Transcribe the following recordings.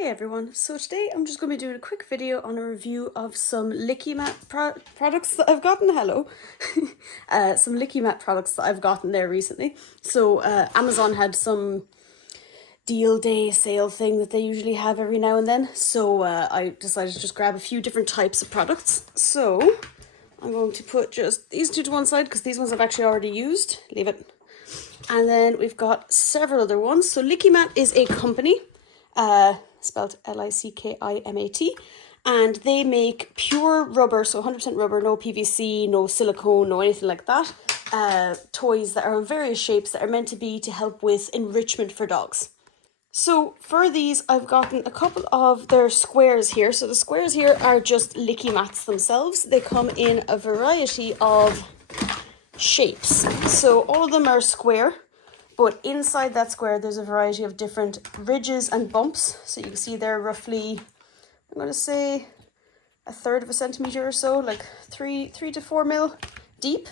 Hey everyone, so today I'm just going to be doing a quick video on a review of some Lickimat products that I've gotten. Hello. Some Lickimat products that I've gotten there recently. So Amazon had some deal day sale thing that they usually have every now and then. So I decided to just grab a few different types of products. So I'm going to put just these two to one side because these ones I've actually already used. Leave it. And then we've got several other ones. So Lickimat is a company. Spelled Lickimat, and they make pure rubber, so 100% rubber, no PVC, no silicone, no anything like that. Toys that are of various shapes that are meant to be to help with enrichment for dogs. So for these, I've gotten a couple of their squares here. So the squares here are just Lickimats themselves. They come in a variety of shapes. So all of them are square. But inside that square, there's a variety of different ridges and bumps. So you can see they're roughly, I'm going to say, 1/3 of a centimetre or so, like 3 to 4 mil deep,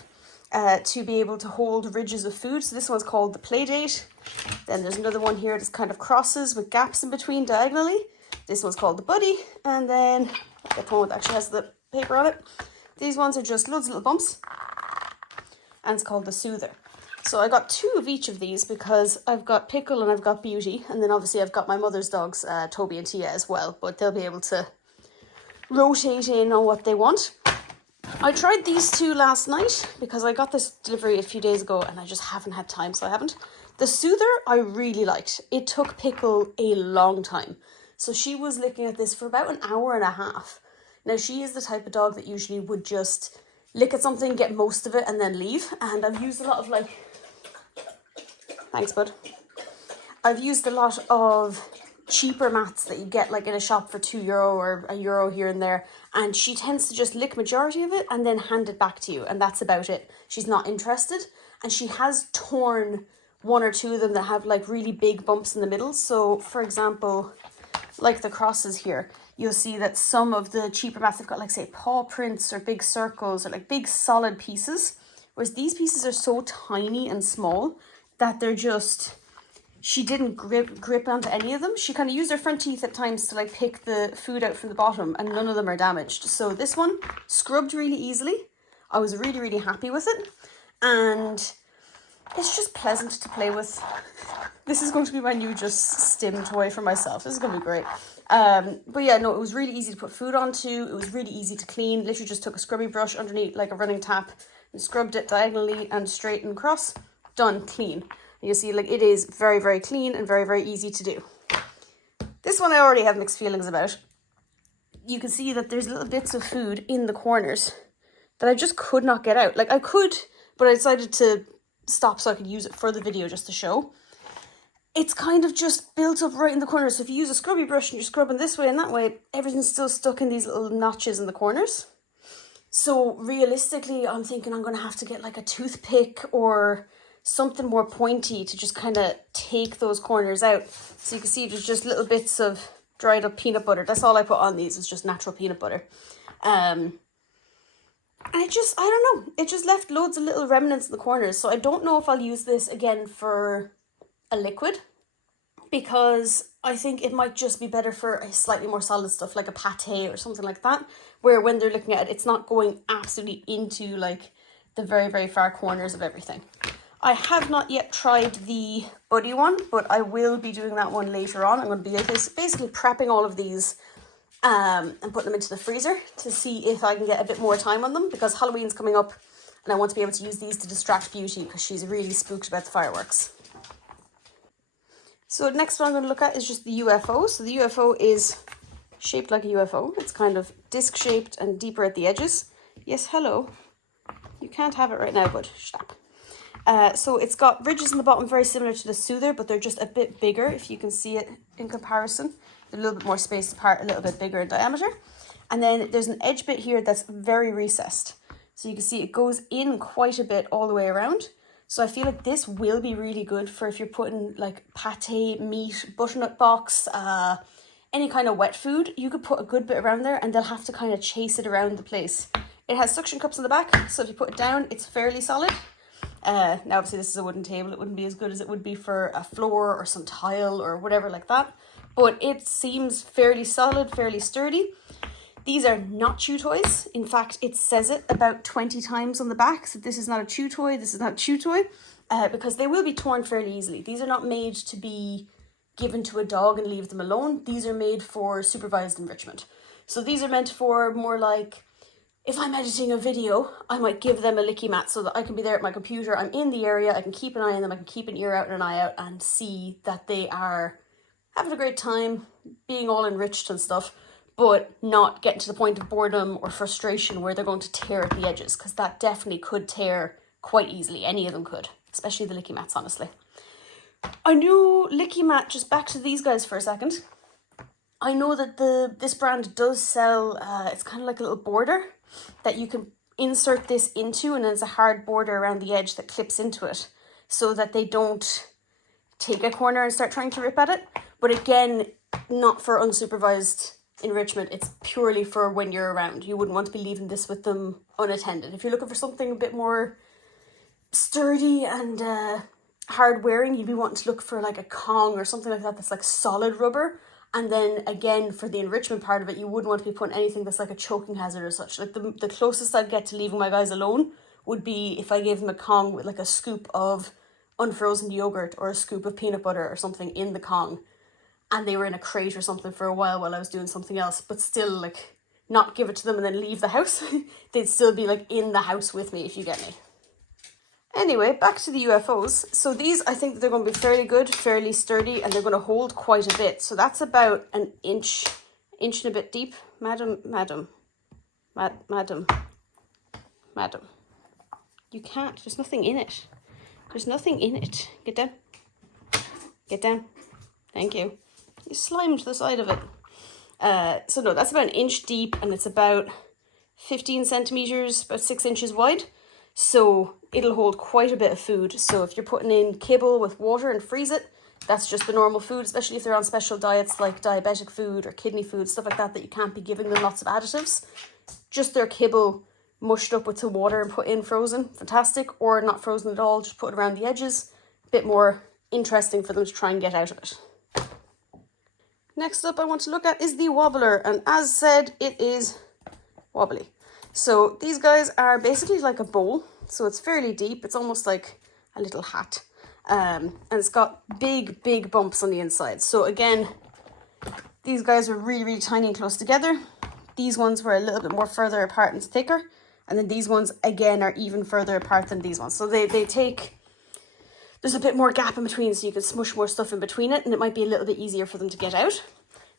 to be able to hold ridges of food. So this one's called the Playdate. Then there's another one here that's kind of crosses with gaps in between diagonally. This one's called the Buddy. And then the one that actually has the paper on it. These ones are just loads of little bumps. And it's called the Soother. So I got 2 of each of these because I've got Pickle and I've got Beauty. And then obviously I've got my mother's dogs, Toby and Tia as well. But they'll be able to rotate in on what they want. I tried these 2 last night because I got this delivery a few days ago and I just haven't had time, so I haven't. The Soother I really liked. It took Pickle a long time. So she was looking at this for about an hour and a half. Now she is the type of dog that usually would just lick at something, get most of it and then leave. And I've used a lot of like... Thanks, bud. I've used a lot of cheaper mats that you get like in a shop for €2 or €1 here and there. And she tends to just lick majority of it and then hand it back to you. And that's about it. She's not interested. And she has torn 1 or 2 of them that have like really big bumps in the middle. So for example, like the crosses here, you'll see that some of the cheaper mats have got like say paw prints or big circles or like big solid pieces. Whereas these pieces are so tiny and small that they're just, she didn't grip onto any of them. She kind of used her front teeth at times to like pick the food out from the bottom and none of them are damaged. So this one scrubbed really easily. I was really, really happy with it. And it's just pleasant to play with. This is going to be my new just stim toy for myself. This is going to be great. But yeah, no, it was really easy to put food onto. It was really easy to clean. Literally just took a scrubby brush underneath like a running tap and scrubbed it diagonally and straight and across. Done, clean. And you'll see like it is very, very clean and very, very easy to do. This one I already have mixed feelings about. You can see that there's little bits of food in the corners that I just could not get out. Like I could, but I decided to stop so I could use it for the video just to show. It's kind of just built up right in the corners. So if you use a scrubby brush and you're scrubbing this way and that way, everything's still stuck in these little notches in the corners. So realistically, I'm thinking I'm going to have to get like a toothpick or something more pointy to just kind of take those corners out. So you can see there's just little bits of dried up peanut butter. That's all I put on these, is just natural peanut butter. And I don't know, it just left loads of little remnants in the corners. So I don't know if I'll use this again for a liquid, because I think it might just be better for a slightly more solid stuff like a pate or something like that, where when they're looking at it, it's not going absolutely into like the very, very far corners of everything. I have not yet tried the Buddy one, but I will be doing that one later on. I'm going to be basically prepping all of these and putting them into the freezer to see if I can get a bit more time on them, because Halloween's coming up and I want to be able to use these to distract Beauty because she's really spooked about the fireworks. So next one I'm going to look at is just the UFO. So the UFO is shaped like a UFO. It's kind of disc shaped and deeper at the edges. Yes, hello. You can't have it right now, but stop. So it's got ridges in the bottom very similar to the Soother, but they're just a bit bigger if you can see it in comparison. They're a little bit more spaced apart, a little bit bigger in diameter. And then there's an edge bit here that's very recessed. So you can see it goes in quite a bit all the way around. So I feel like this will be really good for if you're putting like pate, meat, butternut box, any kind of wet food. You could put a good bit around there and they'll have to kind of chase it around the place. It has suction cups in the back, so if you put it down, it's fairly solid. Now obviously this is a wooden table. It wouldn't be as good as it would be for a floor or some tile or whatever like that. but it seems fairly solid, fairly sturdy. These are not chew toys. In fact, it says it about 20 times on the back. So this is not a chew toy, this is not a chew toy, because they will be torn fairly easily. These are not made to be given to a dog and leave them alone. These are made for supervised enrichment. So these are meant for more like, if I'm editing a video, I might give them a Lickimat so that I can be there at my computer, I'm in the area, I can keep an eye on them, I can keep an ear out and an eye out and see that they are having a great time, being all enriched and stuff, but not getting to the point of boredom or frustration where they're going to tear at the edges, because that definitely could tear quite easily. Any of them could, especially the Lickimats, honestly. I knew Lickimat, just back to these guys for a second. I know that this brand does sell, it's kind of like a little border that you can insert this into, and there's a hard border around the edge that clips into it so that they don't take a corner and start trying to rip at it. But again, not for unsupervised enrichment, it's purely for when you're around. You wouldn't want to be leaving this with them unattended. If you're looking for something a bit more sturdy and hard wearing, you'd be wanting to look for like a Kong or something like that that's like solid rubber. And then again, for the enrichment part of it, you wouldn't want to be putting anything that's like a choking hazard or such. Like the closest I'd get to leaving my guys alone would be if I gave them a Kong with like a scoop of unfrozen yogurt or a scoop of peanut butter or something in the Kong, and they were in a crate or something for a while I was doing something else, but still like not give it to them and then leave the house. They'd still be like in the house with me, if you get me. Anyway, back to the UFOs. So these, I think they're going to be fairly good, fairly sturdy, and they're going to hold quite a bit. So that's about an inch and a bit deep. Madam. You can't, there's nothing in it. There's nothing in it. Get down. Get down. Thank you. You slimed the side of it. So no, that's about an inch deep, and it's about 15 centimeters, about 6 inches wide. So it'll hold quite a bit of food. So if you're putting in kibble with water and freeze it, that's just the normal food, especially if they're on special diets like diabetic food or kidney food, stuff like that, that you can't be giving them lots of additives. Just their kibble mushed up with some water and put in frozen, fantastic. Or not frozen at all, just put it around the edges. A bit more interesting for them to try and get out of it. Next up I want to look at is the Wobbler, and as said, it is wobbly. So these guys are basically like a bowl, so it's fairly deep. It's almost like a little hat, and it's got big bumps on the inside. So again, these guys are really tiny and close together. These ones were a little bit more further apart and thicker, and then these ones again are even further apart than these ones. So they take, there's a bit more gap in between, so you can smush more stuff in between it, and it might be a little bit easier for them to get out.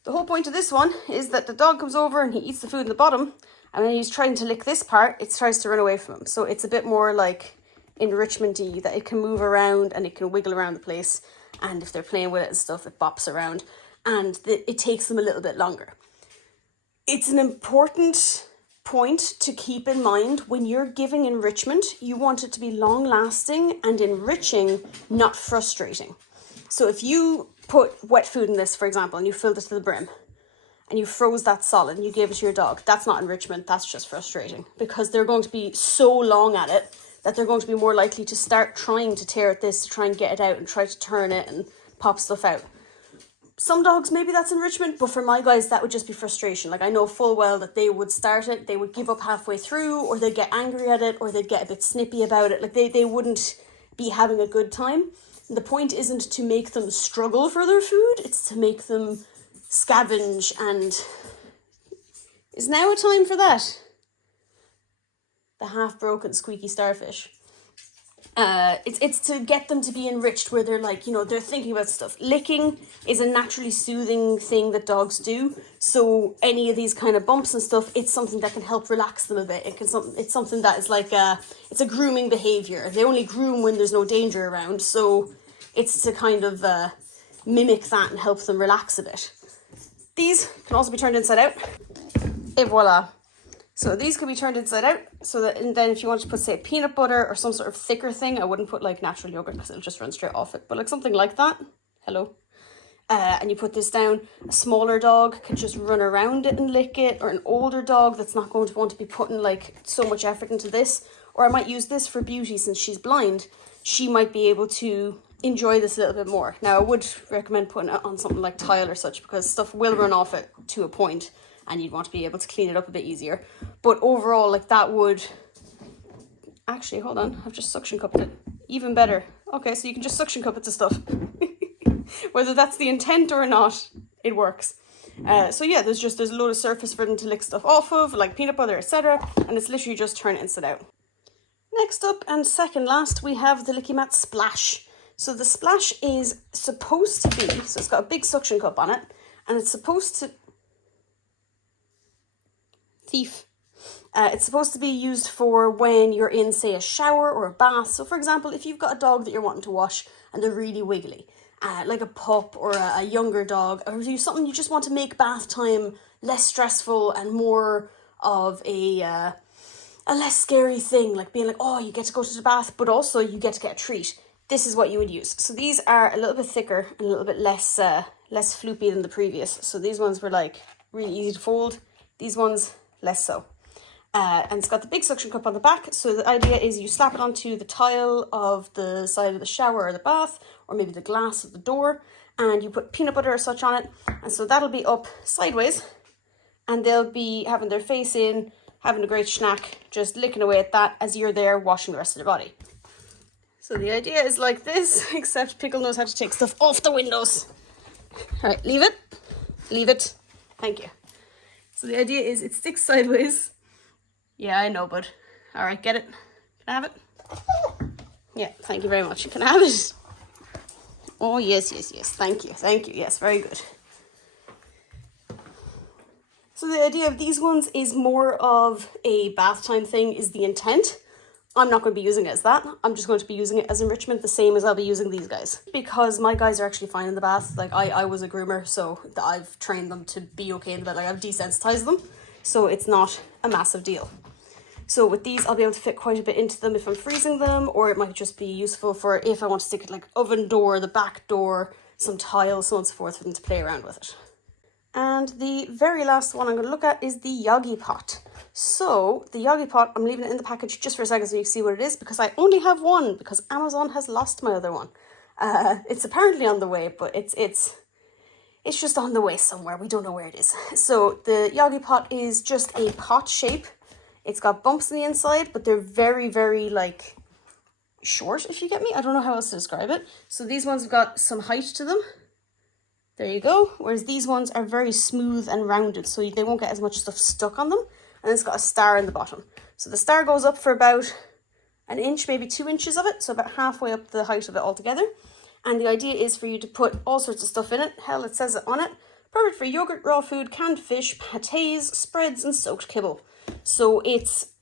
The whole point of this one is that the dog comes over and he eats the food in the bottom, and when he's trying to lick this part, it tries to run away from him. So it's a bit more like enrichment-y, that it can move around and it can wiggle around the place. And if they're playing with it and stuff, it bops around. And it takes them a little bit longer. It's an important point to keep in mind when you're giving enrichment. You want it to be long-lasting and enriching, not frustrating. So if you put wet food in this, for example, and you filled it to the brim, and you froze that solid and you gave it to your dog, that's not enrichment, that's just frustrating, because they're going to be so long at it that they're going to be more likely to start trying to tear at this, to try and get it out and try to turn it and pop stuff out. Some dogs, maybe that's enrichment, but for my guys, that would just be frustration. Like, I know full well that they would start it, they would give up halfway through, or they'd get angry at it, or they'd get a bit snippy about it. Like, they wouldn't be having a good time. And the point isn't to make them struggle for their food, it's to make them scavenge. And is now a time for that? The half-broken squeaky starfish. It's to get them to be enriched, where they're like, you know, they're thinking about stuff. Licking is a naturally soothing thing that dogs do. So any of these kind of bumps and stuff, it's something that can help relax them a bit. It's something that is like it's a grooming behavior. They only groom when there's no danger around. So it's to kind of mimic that and help them relax a bit. These can also be turned inside out. Et voila. So these can be turned inside out, so that, and then if you want to put, say, peanut butter or some sort of thicker thing, I wouldn't put like natural yogurt because it'll just run straight off it, but like something like that, hello, and you put this down. A smaller dog can just run around it and lick it, or an older dog that's not going to want to be putting like so much effort into this. Or I might use this for Beauty, since she's blind. She might be able to enjoy this a little bit more. Now, I would recommend putting it on something like tile or such, because stuff will run off it to a point and you'd want to be able to clean it up a bit easier. But overall, like, that would... Actually, hold on, I've just suction cupped it. Even better. Okay, so you can just suction cup it to stuff. Whether that's the intent or not, it works. So yeah, there's a load of surface for them to lick stuff off of, like peanut butter, etc. And it's literally just turn it inside out. Next up, and second last, we have the Lickimat Splash. So the Splash is supposed to be, so it's got a big suction cup on it, and it's supposed to... it's supposed to be used for when you're in, say, a shower or a bath. So for example, if you've got a dog that you're wanting to wash and they're really wiggly, like a pup or a younger dog, or something you just want to make bath time less stressful and more of a less scary thing, like being like, oh, you get to go to the bath, but also you get to get a treat. This is what you would use. So these are a little bit thicker and a little bit less floopy than the previous. So these ones were like really easy to fold. These ones, less so. And it's got the big suction cup on the back. So the idea is you slap it onto the tile of the side of the shower or the bath, or maybe the glass of the door, and you put peanut butter or such on it. And so that'll be up sideways, and they'll be having their face in, having a great schnack, just licking away at that as you're there washing the rest of their body. So the idea is like this, except Pickle knows how to take stuff off the windows. All right, leave it. Leave it. Thank you. So the idea is it sticks sideways. Yeah, I know, bud. All right, get it. Can I have it? Yeah, thank you very much. Can I have it? Oh, yes, yes, yes. Thank you. Thank you. Yes, very good. So the idea of these ones is more of a bath time thing is the intent. I'm not going to be using it as that. I'm just going to be using it as enrichment, the same as I'll be using these guys. Because my guys are actually fine in the bath. Like, I was a groomer, so I've trained them to be okay in the bath. Like, I've desensitized them. So it's not a massive deal. So with these, I'll be able to fit quite a bit into them if I'm freezing them, or it might just be useful for if I want to stick it like oven door, the back door, some tiles, so on and so forth, for them to play around with it. And the very last one I'm going to look at is the Yoggie Pot. So the Yoggie Pot, I'm leaving it in the package just for a second so you can see what it is, because I only have one, because Amazon has lost my other one. It's apparently on the way, but it's just on the way somewhere. We don't know where it is. So the Yoggie Pot is just a pot shape. It's got bumps on the inside, but they're very, very, like, short, if you get me. I don't know how else to describe it. So these ones have got some height to them. There you go. Whereas these ones are very smooth and rounded, so they won't get as much stuff stuck on them. And it's got a star in the bottom. So the star goes up for about an inch, maybe 2 inches of it. So about halfway up the height of it altogether. And the idea is for you to put all sorts of stuff in it. Hell, it says it on it. Perfect for yogurt, raw food, canned fish, pâtés, spreads, and soaked kibble. So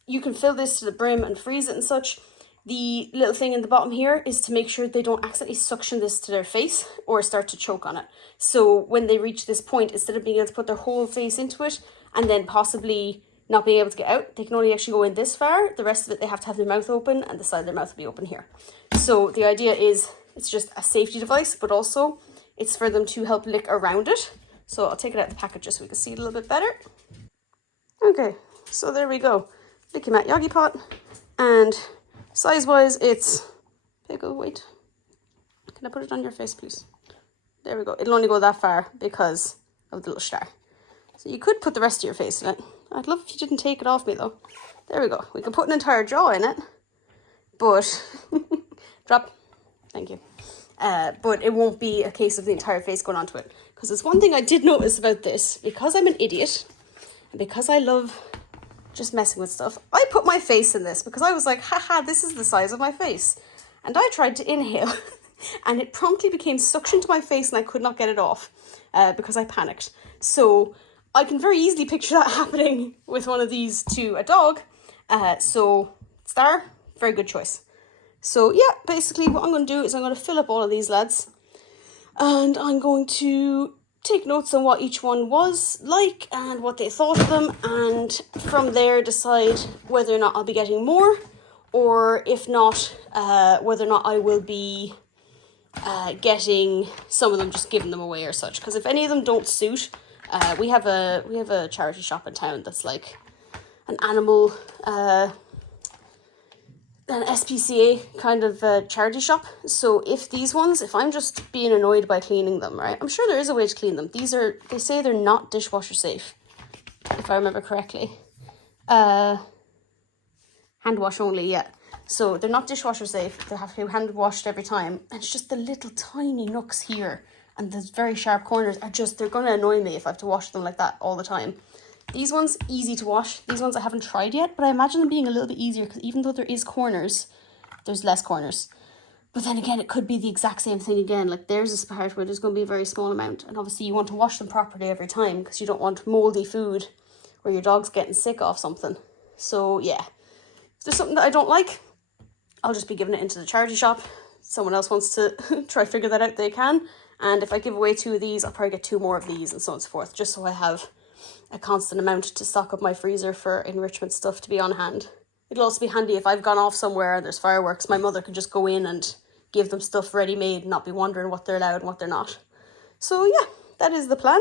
you can fill this to the brim and freeze it and such. The little thing in the bottom here is to make sure they don't accidentally suction this to their face or start to choke on it. So when they reach this point, instead of being able to put their whole face into it and then possibly not being able to get out, they can only actually go in this far. The rest of it, they have to have their mouth open, and the side of their mouth will be open here. So the idea is it's just a safety device, but also it's for them to help lick around it. So I'll take it out of the packet just so we can see it a little bit better. Okay, so there we go. Lickimat Yoggie Pot, and size-wise, it's... Pickle, wait. Can I put it on your face, please? There we go. It'll only go that far because of the little star. So you could put the rest of your face in it. I'd love if you didn't take it off me, though. There we go. We can put an entire jaw in it, but... Drop. Thank you. But it won't be a case of the entire face going onto it. Because there's one thing I did notice about this. Because I'm an idiot, and because I love just messing with stuff, I put my face in this because I was like, haha, this is the size of my face. And I tried to inhale and it promptly became suction to my face and I could not get it off because I panicked. So I can very easily picture that happening with one of these to a dog. So star, very good choice. So yeah, basically what I'm going to do is I'm going to fill up all of these lads and I'm going to take notes on what each one was like and what they thought of them, and from there decide whether or not I'll be getting more, or if not, whether or not I will be getting some of them, just giving them away or such. Because if any of them don't suit, we have a charity shop in town that's like an animal an SPCA kind of charity shop. So if these ones, if I'm just being annoyed by cleaning them, right, I'm sure there is a way to clean them. These are, they say they're not dishwasher safe, if I remember correctly. Hand wash only, yeah. So they're not dishwasher safe. They have to be hand washed every time. And it's just the little tiny nooks here and the very sharp corners are just, they're going to annoy me if I have to wash them like that all the time. These ones, easy to wash. These ones I haven't tried yet, but I imagine them being a little bit easier because even though there is corners, there's less corners. But then again, it could be the exact same thing again. Like there's this part where there's going to be a very small amount. And obviously you want to wash them properly every time because you don't want moldy food where your dog's getting sick off something. So yeah, if there's something that I don't like, I'll just be giving it into the charity shop. Someone else wants to try figure that out, they can. And if I give away 2 of these, I'll probably get 2 more of these and so on and so forth, just so I have a constant amount to stock up my freezer for enrichment stuff to be on hand. It'll also be handy if I've gone off somewhere and there's fireworks, my mother can just go in and give them stuff ready-made and not be wondering what they're allowed and what they're not. So yeah, that is the plan.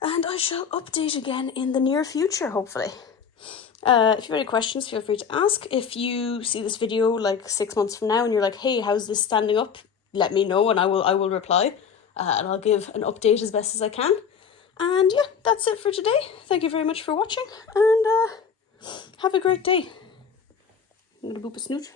And I shall update again in the near future, hopefully. If you have any questions, feel free to ask. If you see this video like 6 months from now and you're like, hey, how's this standing up? Let me know and I will reply. And I'll give an update as best as I can. And yeah, that's it for today. Thank you very much for watching and have a great day. I'm going to boop a snoot.